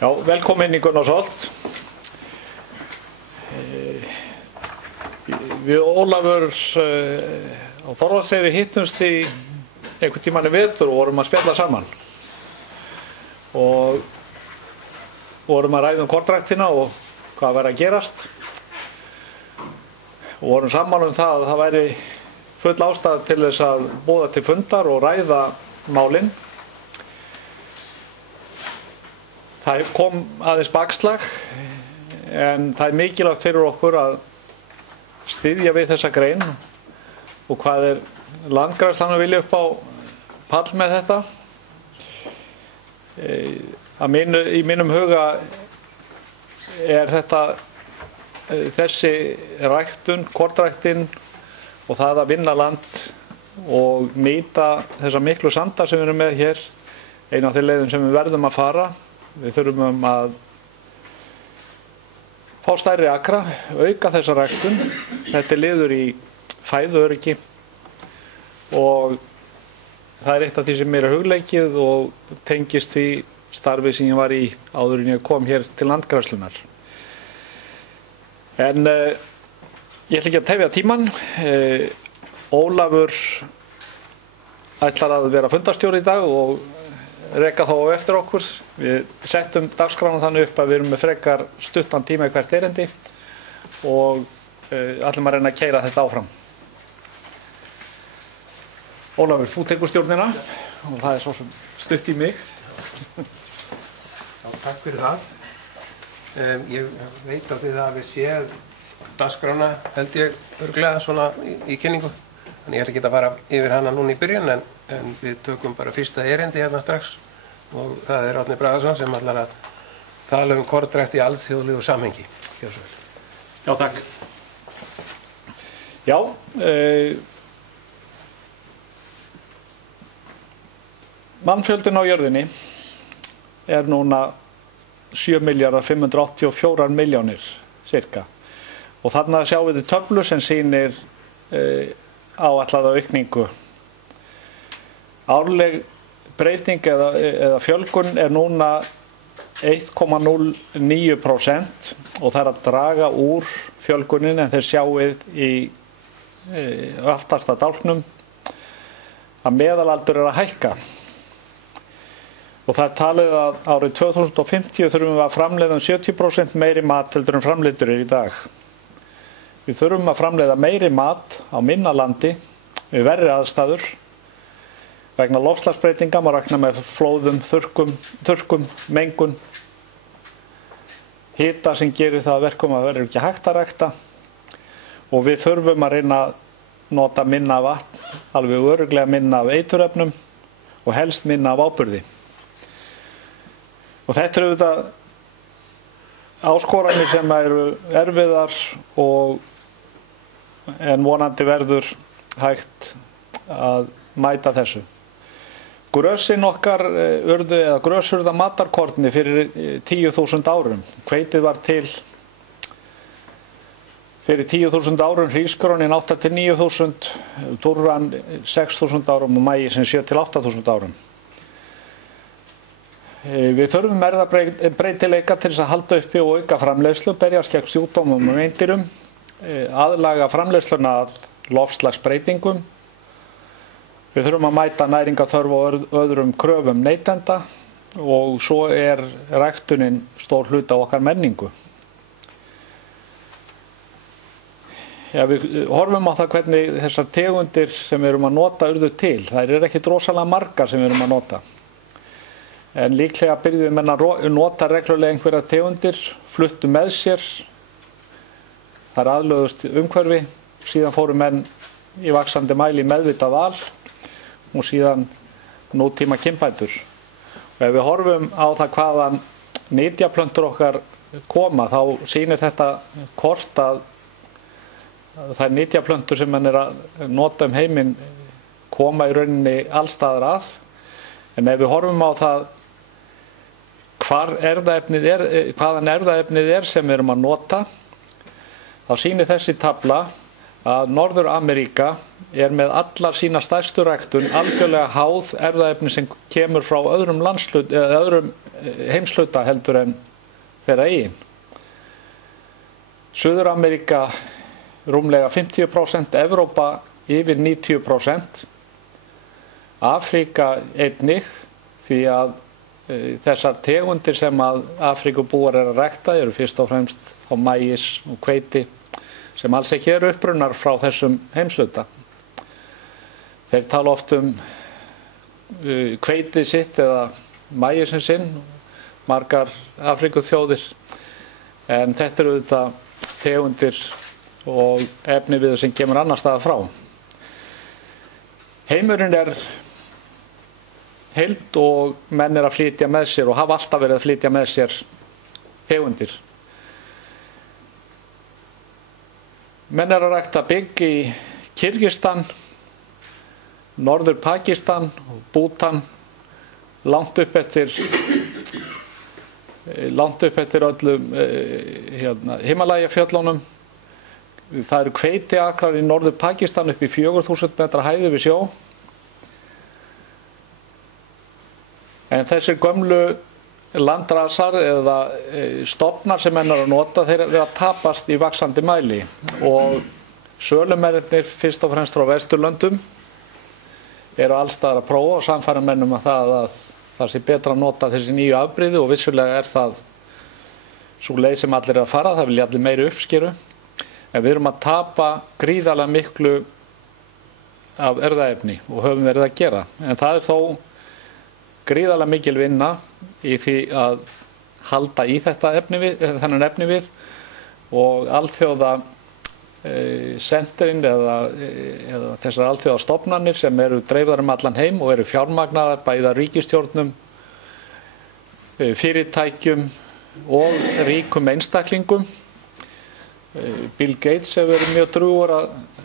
Já, velkomin í Gunnarsholt. Við Ólafur á Þorvaldseyri hittumst í einhvern tímann í vetur og vorum að spjalla saman. Og vorum að ræða kortræktina og hvað væri að gerast. Og vorum saman það að það væri full ástæða til þess að boða til fundar og ræða málin. Það kom aðeins bakslag en það mikilvægt fyrir okkur að styðja við þessa grein og hvað Landgræðslan að vilja upp á pall með þetta. Í mínum huga þetta þessi ræktun, kortræktin og það að vinna land og nýta þessa miklu sanda sem við erum með hér, eina af þeim leiðum sem við verðum að fara. Við þurfum að fá stærri akra, auka þessa ræktun. Þetta liður í fæðuöryggi og það eitt af því sem mér hugleikið og tengist því starfi sem ég var í áður en ég kom hér til Landgræðslunnar. En ég ætla ekki að tefja tímann. Ólafur ætlar að vera fundarstjóri í dag og reka þá á eftir okkur. Við settum dagskrána þannig upp að við erum með frekar stuttan tíma í hvert erindi og ætlum að reyna að keyra þetta áfram. Ólafur, þú tekur stjórnina og það svo sem stutt í mig. Já, takk fyrir það. Ég veit að þið hafið séð dagskrána, held ég örugglega svona í kynningu. Þannig ég ætla ekki að fara yfir hana núna í byrjun en við tökum bara fyrsta erindi hérna strax og það Árni Bragason sem ætlar að tala kortrækt í alþjóðlegu samhengi. Gjörðu svo vel. Já, takk. Já, mannfjöldin á jörðinni núna 7.584.000.000 cirka og þarna sjáum við töflu sem sýnir áætlaða aukningu. Árleg breyting eða fjölgun núna 1,09% og það að draga úr fjölgunin en þeir sjáið í aftasta dálknum að meðalaldur að hækka. Og það talið að árið 2050 þurfum við að framleiða 70% meiri mat heldur en framleiddur í dag. Við þurfum að framleiða meiri mat á minna landi við verri aðstæður. Vegna loftslagsbreytinga má reikna með flóðum, þurrkum, mengun, hita sem gerir það að verkum að verður ekki hægt að rækta og við þurfum að reyna að nota minna vatn, alveg örugglega minna af eiturefnum og helst minna af áburði. Og þetta auðvitað áskoranir sem eru erfiðar en vonandi verður hægt að mæta þessu. Grösin okkar grösurða matarkorni fyrir 10.000 árum. Hveitið var til fyrir 10.000 árum, hrísgrónin 8.000–9.000, durran 6.000 árum og maísinn 7.000–8.000 árum. Við þurfum erfðabreytileika til þess að halda uppi og auka framleiðslu, berjast gegn sjúkdómum og meindýrum, aðlaga framleiðsluna að loftslagsbreytingum. Við þurfum að mæta næringarþörf og öðrum kröfum neytenda og svo ræktunin stór hluti af okkar menningu. Ja, við horfum á það hvernig þessar tegundir sem við erum að nota urðu til. Það ekki rosalega margar sem við erum að nota. En líklega byrjuðu menn að nota reglulega einhverjar tegundir, fluttu með sér, þær aðlögðust umhverfi, síðan fóru menn í vaxandi mæli meðvitað val og síðan nútíma kynbændur. Og ef við horfum á það hvaðan nytjaplöntur okkar koma, þá sýnir þetta kort að þær nytjaplöntur sem menn að nota heiminn koma í rauninni allstaðar að. En ef við horfum á það hvaðan erfðaefnið sem við erum að nota, þá sýnir þessi tafla að Norður-Ameríka með allar sína stærstu ræktun algjörlega háð erfðaefni sem kemur frá öðrum heimshluta heldur en þeirra eigin. Suður-Ameríka rúmlega 50%, Evrópa yfir 90%, Afríka einnig, því að þessar tegundir sem að Afríkubúar að rækta eru fyrst og fremst á maís og hveiti sem alls ekki eru upprunnar frá þessum heimshluta. Þeir tala oft hveitið sitt eða maísinn sinn, margar Afríkuþjóðir, en þetta eru auðvitað tegundir og efniviður sem kemur annar staðar frá. Heimurinn heild og menn að flytja með sér og hafa alltaf verið að flytja með sér tegundir. Menn að rækta bygg í Kirgistan, Norður Pakistan og Bútan, langt upp eftir öllum Himalajafjöllunum. Það eru hveitiakrar í Norður Pakistan upp í 4000 metra hæð yfir sjó. En þessir gömlu landrasar eða stofnar sem menn eru að nota, þeir eru að tapast í vaxandi mæli og sölumennirnir fyrst og fremst frá Vesturlöndum eru allstaðar að prófa og sannfæra mennum að það sé betra að nota þessi nýju afbrigði og vissulega er það sú leið sem allir eru að fara, það vilja allir meiri uppskeru. En við erum að tapa gríðarlega miklu af erfðaefni og höfum verið að gera. En það er þó gríðarlega mikil vinna í því að halda í þennan efnivið og alþjóða senterin eða þessar alþjóða stofnanir sem eru dreifðar allan heim og eru fjármagnaðar bæði ríkisstjórnum, fyrirtækjum og ríkum einstaklingum. Bill Gates hefur verið mjög drjúgur að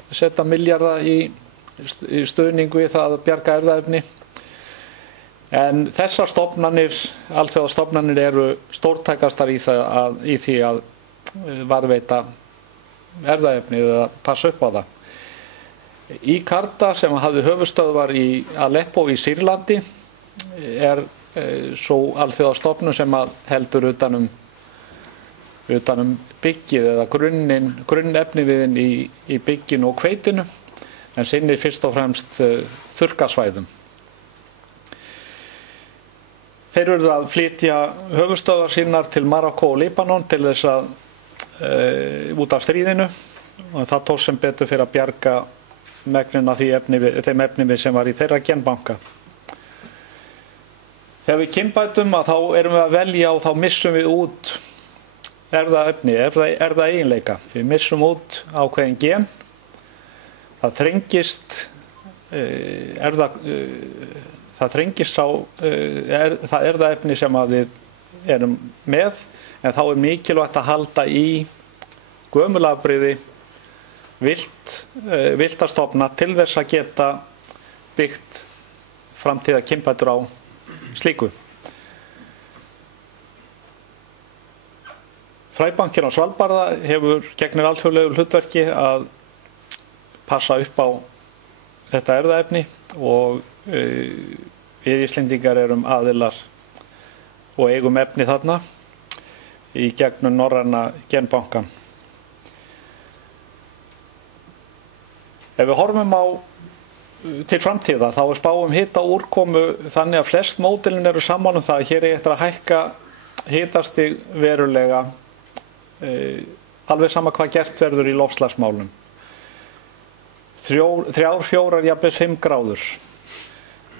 setja milljarða í stuðningu í það að bjarga erfðaefni. En þessar stofnanir, alþjóðastofnanir eru stórtækastar í því að varðveita erfðaefnið eða passa upp á það. Íkarta sem hafði höfuðstöðvar í Aleppo í Sýrlandi er svo alþjóðastofnun sem heldur utanum byggið eða grunnefniviðin í bygginu og hveitinu en sinnir fyrst og fremst þurrkasvæðum. Þeir eru að flytja höfuðstöðvar sínar til Marokkó og Líbanon til þess að út af stríðinu og það tókst sem betur fyrir að bjarga megninu af þeim efnivið sem var í þeirra genbanka. Þegar við kynbætum þá erum við að velja og þá missum við út erfðaefni, erfðaeiginleika. Við missum út ákveðin gen. Það þrengist það erfðaefni sem við erum með, en þá er mikilvægt að halda í gömulafbrigði villtastofna til þess að geta byggt framtíða kynbætur á slíku. Fræbankinn á Svalbarða gegnir alþjóðlegu hlutverki að passa upp á þetta erfðaefni og við Íslendingar erum aðilar og eigum efni þarna í gegnum norræna genbankan. Ef við horfum til framtíðar þá er spáum hita og úrkomu þannig að flest módelin eru saman það að hér eftir að hækka hitastig verulega alveg sama hvað gert verður í loftslagsmálum. 3, 4, jafnvel 5 gráður.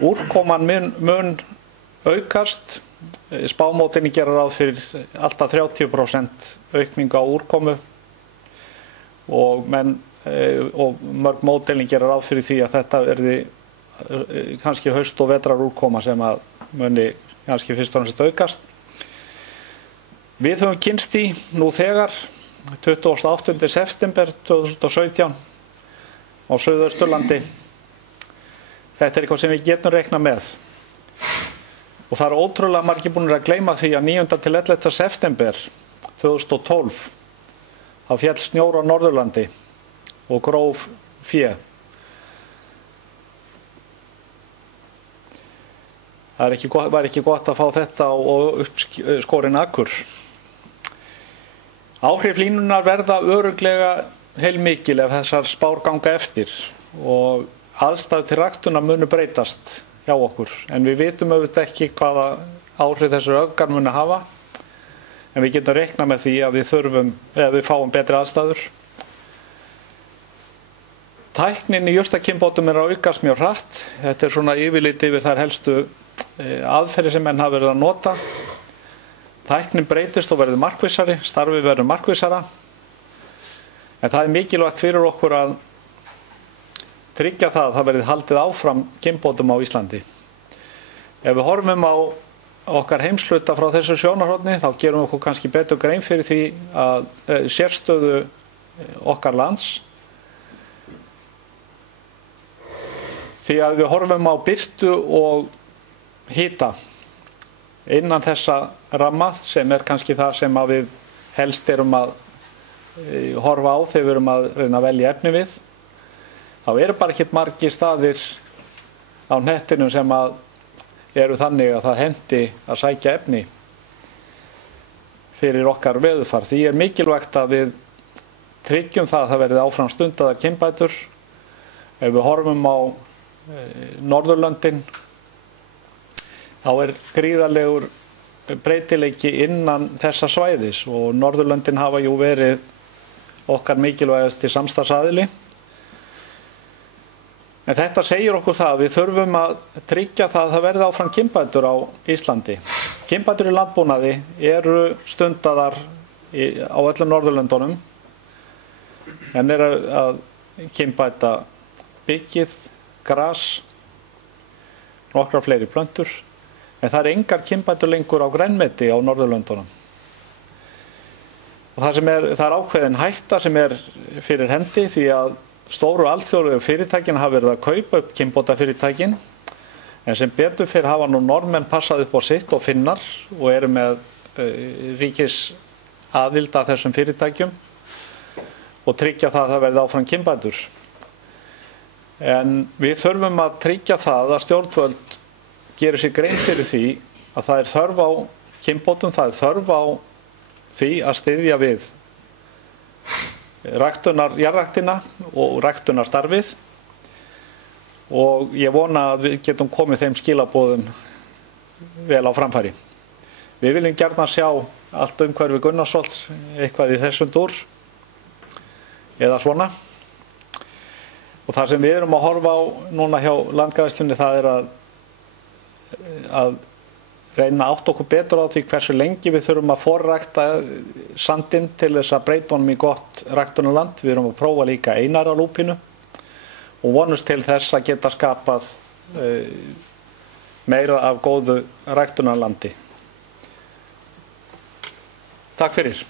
Úrkoman mun aukast. Spámódelin gera ráð fyrir alltaf 30% aukningu á úrkomu og mörg módelin gera ráð fyrir því að þetta verði kannski haust- og vetrar úrkoma sem að muni kannski fyrst og fremst aukast. Við höfum kynnst í nú þegar 28. september 2017 á Suðausturlandi. Þetta er eitthvað sem við getum reiknað með. Og það ótrúlega margir búin að gleyma því að 9. til 11. september 2012 þá féll snjór á Norðurlandi og gróf fé. var ekki gott að fá þetta og uppskorinn akur. Áhrif línunar verða örugglega heilmikil ef þessar spár ganga eftir og aðstæður til ræktunar munu breytast hjá okkur. En við vitum auðvitað ekki hvaða áhrif þessar öfgar munu hafa, en við getum reiknað með því að við fáum betri aðstæður. Tæknin í jurtakynbótum að aukast mjög hratt. Þetta svona yfirlit yfir þær helstu aðferðir sem menn hafa verið að nota. Tæknin breytist og verður markvissari, starfið verður markvissara. En það mikilvægt fyrir okkur að tryggja það verði haldið áfram kynbótum á Íslandi. Ef við horfum á okkar heimshluta frá þessu sjónarhorni, þá gerum við okkur kannski betur grein fyrir því að sérstöðu okkar lands. Því að við horfum á birtu og hita innan þessa ramma, sem kannski það sem að við helst erum að horfa á þegar við erum að reyna að velja efni við. Þá eru bara ekki margir staðir á hnettinum sem að eru þannig að það hendi að sækja efni fyrir okkar veðurfar. Því mikilvægt að við tryggjum það að það verði áfram stundaðar kynbætur. Ef við horfum á Norðurlöndin, þá gríðarlegur breytileiki innan þessa svæðis og Norðurlöndin hafa jú verið okkar mikilvægasti samstarfsaðili. En þetta segir okkur það að við þurfum að tryggja það að það verði áfram kynbætur á Íslandi. Kynbætur í landbúnaði eru stundaðar á öllum Norðurlöndunum, en að kynbæta byggið, gras, nokkrar fleiri plöntur, en það engar kynbætur lengur á grænmeti á Norðurlöndunum. Og það er ákveðin hætta sem fyrir hendi, því að stóru alþjóðlegu fyrirtækin hafa verið að kaupa upp kynbótafyrirtækin, en sem betur fyrir hafa nú Norðmenn passað upp á sitt og Finnar og eru með ríkis aðild að þessum fyrirtækjum og tryggja það að það verði áfram kynbætur. En við þurfum að tryggja það að stjórnvöld gerir sér grein fyrir því að það þörf á kynbótum, það þörf á því að styðja við jarðræktina og ræktunarstarfið, og ég vona að við getum komið þeim skilaboðum vel á framfæri. Við viljum gjarnan sjá allt umhverfi Gunnarsholts eitthvað í þessum dúr eða svona. Og það sem við erum að horfa á núna hjá Landgræðslunni, það að reyna átt okkur betur á því hversu lengi við þurfum að forrækta sandinn til þess að breyta honum í gott ræktunarland. Við erum að prófa líka einaralúpínu og vonumst til þess að geta skapað meira af góðu ræktunarlandi. Takk fyrir.